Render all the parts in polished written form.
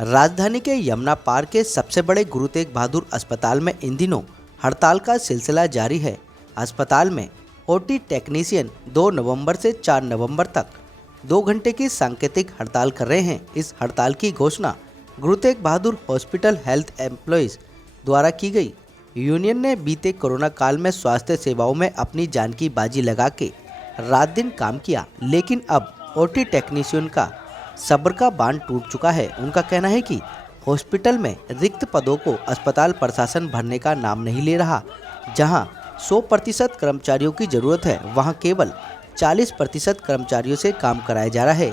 राजधानी के यमुना पार्क के सबसे बड़े गुरु तेग बहादुर अस्पताल में इन दिनों हड़ताल का सिलसिला जारी है। अस्पताल में ओटी टेक्नीशियन 2 नवंबर से 4 नवंबर तक 2 घंटे की सांकेतिक हड़ताल कर रहे हैं। इस हड़ताल की घोषणा Guru Tegh Bahadur hospital health employees द्वारा की गई। यूनियन ने बीते कोरोना काल में स्वास्थ्य सेवाओं में अपनी जान की बाजी लगा के रात दिन काम किया, लेकिन अब ओटी टेक्नीशियन का सब्र का बांध टूट चुका है। उनका कहना है कि हॉस्पिटल में रिक्त पदों को अस्पताल प्रशासन भरने का नाम नहीं ले रहा। जहां 100% कर्मचारियों की जरूरत है, वहां केवल 40% कर्मचारियों से काम कराया जा रहा है।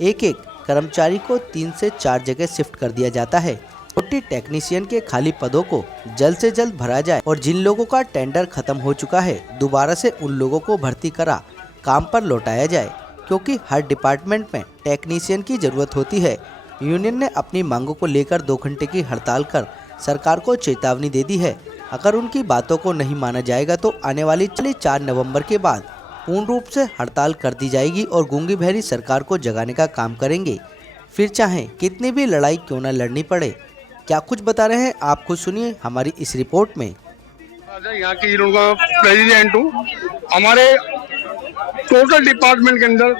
एक कर्मचारी को 3 से 4 जगह शिफ्ट कर दिया जाता है। ओटी टेक्नीशियन के खाली पदों को जल्द से जल्द भरा जाए और जिन लोगों का टेंडर खत्म हो चुका है, दोबारा से उन लोगों को भर्ती करा काम पर लौटाया जाए, क्योंकि हर डिपार्टमेंट में टेक्नीशियन की जरूरत होती है। यूनियन ने अपनी मांगों को लेकर 2 घंटे की हड़ताल कर सरकार को चेतावनी दे दी है। अगर उनकी बातों को नहीं माना जाएगा तो आने वाली 4 नवंबर के बाद पूर्ण रूप से हड़ताल कर दी जाएगी और गूंगी बहरी सरकार को जगाने का काम करेंगे, फिर चाहे कितनी भी लड़ाई क्यों न लड़नी पड़े। क्या कुछ बता रहे हैं आप खुद सुनिए हमारी इस रिपोर्ट में। यहाँ की प्रेसिडेंट हूँ। हमारे टोटल डिपार्टमेंट के अंदर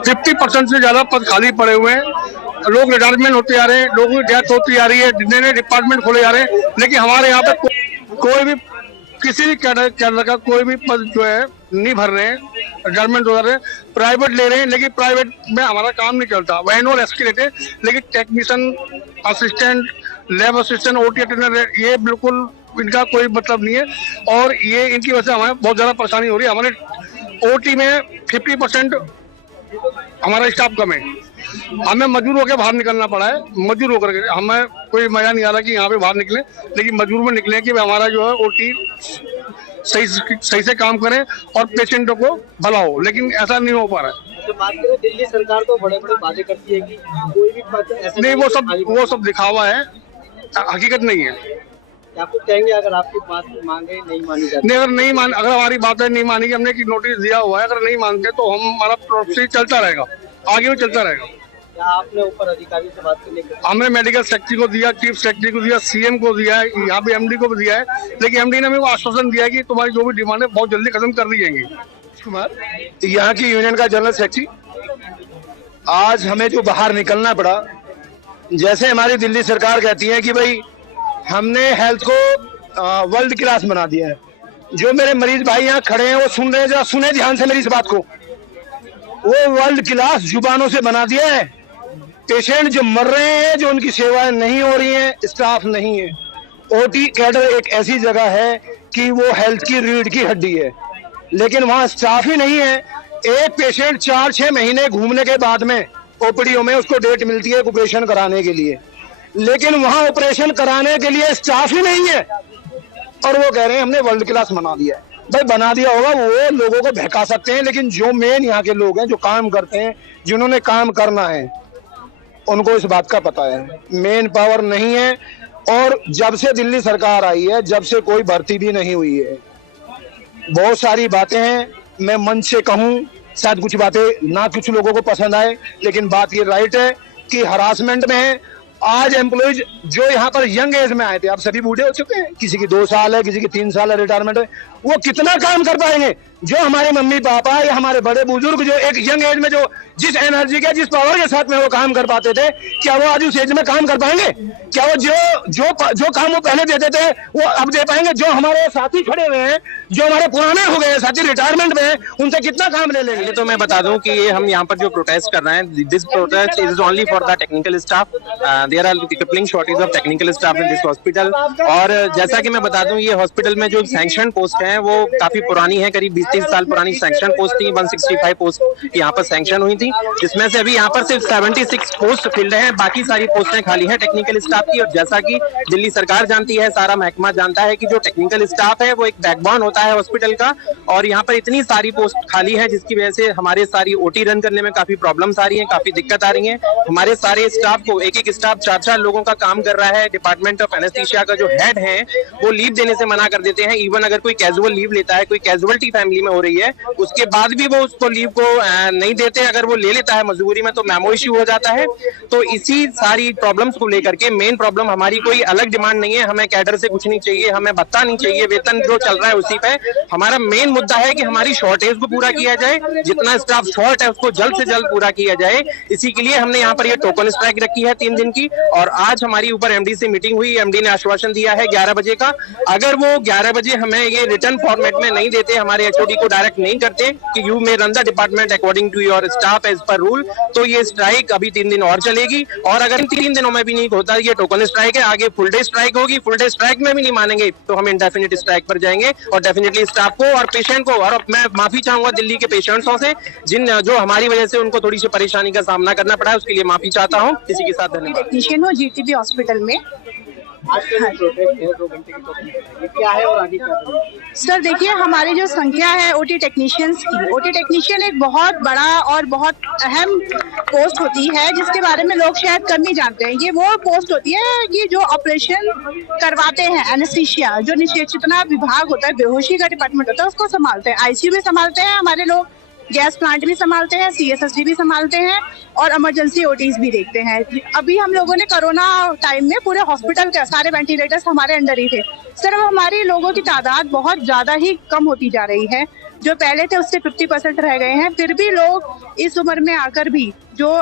50% से ज्यादा पद खाली पड़े हुए हैं। लोग रिटायरमेंट होते जा रहे हैं, लोगों की डेथ होती जा रही है, नए डिपार्टमेंट खोले जा रहे हैं, लेकिन हमारे यहाँ पे कोई भी किसी भी कैडर का कोई भी पद जो है नहीं भर रहे हैं। रिटायरमेंट हो रहे हैं, प्राइवेट ले रहे हैं, लेकिन प्राइवेट में हमारा काम नहीं चलता। वैनुअल एस्केलेट है, लेकिन technician, assistant, lab assistant, OT attender, ये बिल्कुल इनका कोई मतलब नहीं है। और ये इनकी वजह से हमें बहुत ज्यादा परेशानी हो रही है। हमारे ओटी में 50% हमारा स्टाफ कम है। हमें मजबूर होकर बाहर निकलना पड़ा है। मजबूर होकर के हमें कोई मजा नहीं आ रहा कि यहाँ पे बाहर निकले, लेकिन मजबूर में निकले कि हमारा जो है ओटी सही से काम करें और पेशेंटों को भला हो, लेकिन ऐसा नहीं हो पा रहा है। तो बात करें, दिल्ली सरकार तो बड़े-बड़े वादे करती है कि कोई भी पद ऐसा नहीं, वो सब दिखावा है, हकीकत नहीं है। आप कुछ कहेंगे अगर आपकी बात मांगे नहीं मानी जाती? नहीं, अगर हमारी बातें नहीं मानेगी, हमने की नोटिस दिया हुआ है, अगर नहीं मानते तो हमारा प्रोसेस चलता रहेगा, आगे भी चलता रहेगा। क्या आपने ऊपर अधिकारी से बात करने की? हमने मेडिकल सेक्रेटरी को दिया, चीफ सेक्रेटरी को दिया, सीएम को दिया है, यहाँ पे एमडी को भी दिया है, लेकिन एमडी ने हमें वो आश्वासन दिया कि तुम्हारी जो भी डिमांड है बहुत जल्दी खत्म कर दी जाएंगी। कुमार, यहाँ की यूनियन का जनरल सेक्रेटरी। आज हमें जो बाहर निकलना पड़ा, जैसे हमारी दिल्ली सरकार कहती है कि भाई हमने हेल्थ को वर्ल्ड क्लास बना दिया है। जो मेरे मरीज भाई यहाँ खड़े हैं वो सुन रहे हैं, जरा सुने ध्यान से मेरी इस बात को। वो वर्ल्ड क्लास जुबानों से बना दिया है। पेशेंट जो मर रहे हैं, जो उनकी सेवाएं नहीं हो रही हैं, स्टाफ नहीं है। ओटी कैडर एक ऐसी जगह है कि वो हेल्थ की रीढ़ की हड्डी है, लेकिन वहाँ स्टाफ ही नहीं है। एक पेशेंट 4-6 महीने घूमने के बाद में ओपीडीओ में उसको डेट मिलती है ऑपरेशन कराने के लिए, लेकिन वहाँ ऑपरेशन कराने के लिए स्टाफ ही नहीं है। और वो कह रहे हैं हमने वर्ल्ड क्लास बना दिया है। भाई बना दिया होगा, वो लोगों को बहका सकते हैं, लेकिन जो मेन यहाँ के लोग हैं, जो काम करते हैं, जिन्होंने काम करना है, उनको इस बात का पता है। मेन पावर नहीं है। और जब से दिल्ली सरकार आई है, जब से कोई भर्ती भी नहीं हुई है। बहुत सारी बातें हैं, मैं मंच से कहूँ, शायद कुछ बातें ना कुछ लोगों को पसंद आए, लेकिन बात ये राइट है कि हरासमेंट में है। आज एम्प्लॉइज जो यहाँ पर यंग एज में आए थे, आप सभी बूढ़े हो चुके हैं, किसी की 2 साल है, किसी की 3 साल है रिटायरमेंट है, वो कितना काम कर पाएंगे? जो हमारे मम्मी पापा या हमारे बड़े बुजुर्ग जो एक यंग एज में जो जिस एनर्जी के, जिस पावर के साथ में वो काम कर पाते थे, क्या वो आज उस एज में काम कर पाएंगे? क्या वो जो काम वो पहले देते थे वो अब दे पाएंगे? जो हमारे साथी खड़े हुए हैं, जो हमारे पुराने हो गए साथी रिटायरमेंट में, उनसे कितना काम ले लेंगे? तो मैं बता दूं कि ये हम यहाँ पर जो प्रोटेस्ट कर रहे हैं, this protest is only for the technical staff. There are crippling shortage of technical staff in this hospital. और जैसा कि मैं बता दूं, ये हॉस्पिटल में जो सैंक्शन पोस्ट है हैं वो काफी पुरानी है, करीब 20-30 साल पुरानी सैंक्शन पोस्ट थी। 165 पोस्ट यहाँ पर सैंक्शन हुई थी, जिसमें से अभी यहाँ पर सिर्फ 76 पोस्ट फिल्ड हैं, बाकी सारी पोस्टें खाली हैं टेक्निकल स्टाफ की। और जैसा कि दिल्ली सरकार जानती है, सारा महकमा जानता है कि जो टेक्निकल स्टाफ है वो एक बैकबोन होता है हॉस्पिटल का, और यहाँ पर इतनी सारी पोस्ट खाली है जिसकी वजह से हमारे सारी ओटी रन करने में काफी प्रॉब्लम्स आ रही हैं, काफी दिक्कत आ रही है। हमारे सारे स्टाफ को एक स्टाफ 4-4 लोगों का काम कर रहा है। डिपार्टमेंट ऑफ एनेस्थीसिया का जो हेड है वो लीव देने से मना कर देते हैं। इवन अगर कोई कैजुअल लीव लेता है, कोई कैजुअलिटी फैमिली में हो रही है, उसके बाद भी वो उसको लीव को नहीं देते। अगर वो ले लेता है मजबूरी में तो मेमो इश्यू हो जाता है। तो इसी सारी प्रॉब्लम्स को लेकर के मेन प्रॉब्लम, हमारी कोई अलग डिमांड नहीं है, हमें कैडर से कुछ नहीं चाहिए, हमें भत्ता नहीं चाहिए, वेतन जो चल रहा है उसी पे। हमारा मेन मुद्दा है कि हमारी शॉर्टेज को पूरा किया जाए, जितना स्टाफ शॉर्ट है उसको जल्द से जल्द पूरा किया जाए। इसी के लिए हमने यहाँ पर ये टोकन स्ट्राइक रखी है 3 दिन की। और आज हमारी ऊपर एमडी से मीटिंग हुई, एमडी ने आश्वासन दिया है 11 बजे का। अगर वो 11 बजे हमें ये रिटर्न फॉर्मेट में नहीं देते, हमारे एचओडी को डायरेक्ट नहीं करते कि you may run the department according to your staff as per rule, तो ये स्ट्राइक अभी 3 दिन और चलेगी। और अगर इन 3 दिनों में भी नहीं होता, ये टोकन स्ट्राइक है, आगे फुल डे स्ट्राइक होगी। फुल डे स्ट्राइक में भी नहीं मानेंगे तो हम इंडेफिनिट स्ट्राइक पर जाएंगे। और डेफिनेटली स्टाफ को और पेशेंट को, और मैं माफी चाहूंगा दिल्ली के पेशेंट्सों से जो हमारी वजह से उनको थोड़ी सी परेशानी का सामना करना पड़ा है, उसके लिए माफी चाहता हूँ। इसी के साथ धन्यवाद। टेक्नीशियन हूँ जीटीबी हॉस्पिटल में। आज का जो प्रोटेस्ट है 2 घंटे की प्रोटेस्ट, ये क्या है और आगे क्या करेंगे? सर देखिए, हमारी जो संख्या है ओटी टेक्नीशियंस की, ओटी टेक्नीशियन एक बहुत बड़ा और बहुत अहम पोस्ट होती है जिसके बारे में लोग शायद कम ही जानते हैं। ये वो पोस्ट होती है कि जो ऑपरेशन करवाते हैं, एनेस्थीसिया जो निश्चेतना विभाग होता है, बेहोशी का डिपार्टमेंट होता है, उसको संभालते हैं। आईसीयू भी संभालते हैं हमारे लोग, गैस प्लांट भी संभालते हैं, सीएसएसडी भी संभालते हैं और इमरजेंसी ओटीज भी देखते हैं। अभी हम लोगों ने कोरोना टाइम में पूरे हॉस्पिटल के सारे वेंटिलेटर्स हमारे अंडर ही थे। सर अब हमारे लोगों की तादाद बहुत ज्यादा ही कम होती जा रही है, जो पहले थे उससे 50% रह गए हैं। फिर भी लोग इस उम्र में आकर भी जो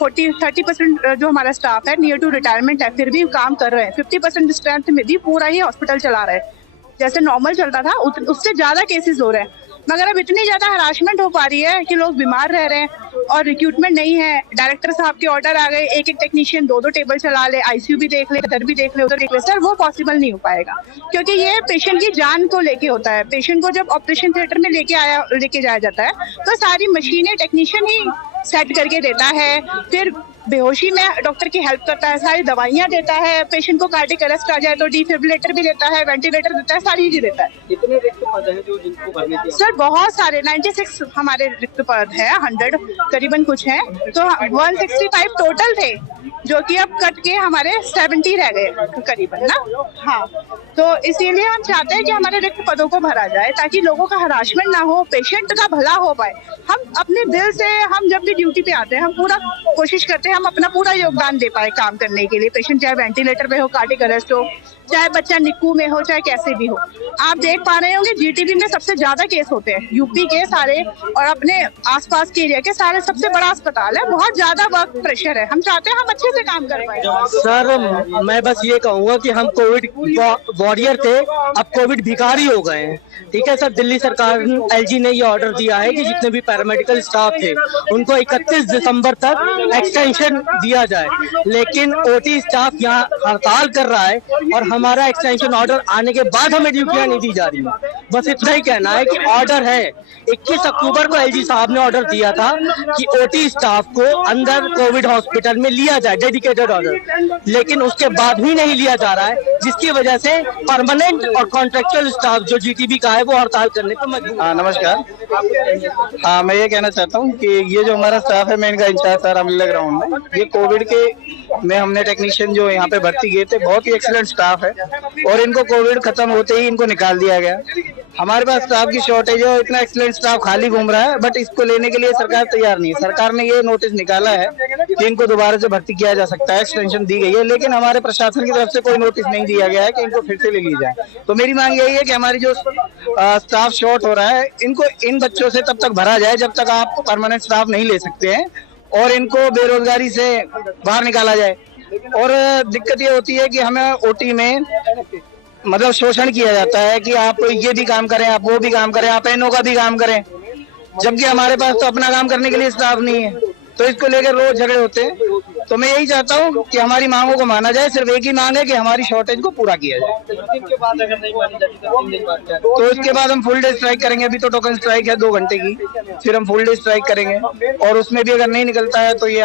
30% जो हमारा स्टाफ है नियर टू रिटायरमेंट है, फिर भी काम कर रहे हैं। 50% स्ट्रेंथ में भी पूरा ही हॉस्पिटल चला रहे हैं। जैसे नॉर्मल चलता था उससे ज्यादा केसेस हो रहे हैं, मगर अब इतनी ज्यादा हरासमेंट हो पा रही है कि लोग बीमार रह रहे हैं और रिक्रूटमेंट नहीं है। डायरेक्टर साहब के ऑर्डर आ गए, एक टेक्नीशियन 2 टेबल चला ले, आईसीयू भी देख ले, इधर भी देख ले, उधर देख ले। सर वो पॉसिबल नहीं हो पाएगा, क्योंकि ये पेशेंट की जान को लेके होता है। पेशेंट को जब ऑपरेशन थिएटर में लेके जाया जाता है तो सारी मशीनें टेक्नीशियन ही सेट करके देता है, फिर बेहोशी में डॉक्टर की हेल्प करता है, सारी दवाइयाँ देता है, पेशेंट को कार्डियक अरेस्ट आ जाए तो डिफिब्रिलेटर भी देता है, वेंटिलेटर देता है, सारी चीज देता है। कितने रिक्त पद हैं जो जिनको भरने थे? सर बहुत सारे 96 हमारे रिक्त पद है, 100 करीबन कुछ है, तो 165 टोटल थे जो कि अब कट के हमारे 70 रह गए करीबन ना। हाँ, तो इसीलिए हम चाहते हैं कि हमारे रिक्त पदों को भरा जाए ताकि लोगों का हरासमेंट ना हो, पेशेंट का भला हो पाए। हम अपने दिल से, हम जब भी ड्यूटी पे आते हैं हम पूरा कोशिश करते हैं हम अपना पूरा योगदान दे पाए काम करने के लिए। पेशेंट चाहे वेंटिलेटर पे हो, कार्डियक अरेस्ट हो, चाहे बच्चा निक्कू में हो, चाहे कैसे भी हो। आप देख पा रहे होंगे जीटीबी में सबसे ज्यादा केस होते हैं, यूपी के सारे और अपने आसपास के एरिया के सारे, सबसे बड़ा अस्पताल है, बहुत ज्यादा वर्क प्रेशर है। हम चाहते हैं हम अच्छे से काम कर पाए। सर मैं बस ये कहूँगा कि हम कोविड वॉरियर थे, अब कोविड भिखारी हो गए हैं। ठीक है सर, दिल्ली सरकार एलजी ने ये ऑर्डर दिया है कि जितने भी पैरामेडिकल स्टाफ थे उनको 31 दिसंबर तक एक्सटेंशन दिया जाए, लेकिन ओटी स्टाफ यहाँ हड़ताल कर रहा है और हमारा एक्सटेंशन ऑर्डर आने के बाद हमें ड्यूटियां नहीं दी जा रही है। बस इतना ही कहना है कि ऑर्डर है, 21 अक्टूबर को एलजी साहब ने ऑर्डर दिया था कि ओटी स्टाफ को अंदर कोविड हॉस्पिटल में लिया जाए, डेडिकेटेड ऑर्डर, लेकिन उसके बाद भी नहीं लिया जा रहा है, जिसकी वजह से परमानेंट और कॉन्ट्रेक्चुअल स्टाफ जो जीटीबी का है वो हड़ताल करने पर मजबूर। नमस्कार। हाँ, मैं ये कहना चाहता हूँ कि ये जो हमारा स्टाफ है, मैं इनका इंचार्ज सर अमला ग्राउंड में, ये कोविड के में हमने टेक्नीशियन जो यहाँ पे भर्ती किए थे, बहुत ही एक्सीलेंट स्टाफ है और इनको कोविड खत्म होते ही इनको निकाल दिया गया। हमारे पास स्टाफ की शॉर्टेज है, इतना एक्सीलेंट स्टाफ खाली घूम रहा है, बट इसको लेने के लिए सरकार तैयार नहीं है। सरकार ने ये नोटिस निकाला है कि इनको दोबारा से भर्ती किया जा सकता है, एक्सटेंशन दी गई है, लेकिन हमारे प्रशासन की तरफ से कोई नोटिस नहीं दिया गया है कि इनको फिर से ले ली जाए। तो मेरी मांग यही है कि हमारी जो स्टाफ शॉर्ट हो रहा है, इनको इन बच्चों से तब तक भरा जाए जब तक आप परमानेंट स्टाफ नहीं ले सकते हैं और इनको बेरोजगारी से बाहर निकाला जाए। और दिक्कत ये होती है कि हमें ओटी में मतलब शोषण किया जाता है कि आप ये भी काम करें, आप वो भी काम करें, आप एनओ का भी काम करें, जबकि हमारे पास तो अपना काम करने के लिए स्टाफ नहीं है। तो इसको लेकर रोज झगड़े होते हैं। तो मैं यही चाहता हूँ कि हमारी मांगों को माना जाए। सिर्फ एक ही मांग है कि हमारी शॉर्टेज को पूरा किया जाए। 3 दिन के बाद अगर नहीं मानी जाती तो 3 दिन बाद क्या? तो इसके बाद हम फुल डे स्ट्राइक करेंगे। अभी तो टोकन स्ट्राइक है 2 घंटे की, फिर हम फुल डे स्ट्राइक करेंगे और उसमें भी अगर नहीं निकलता है तो ये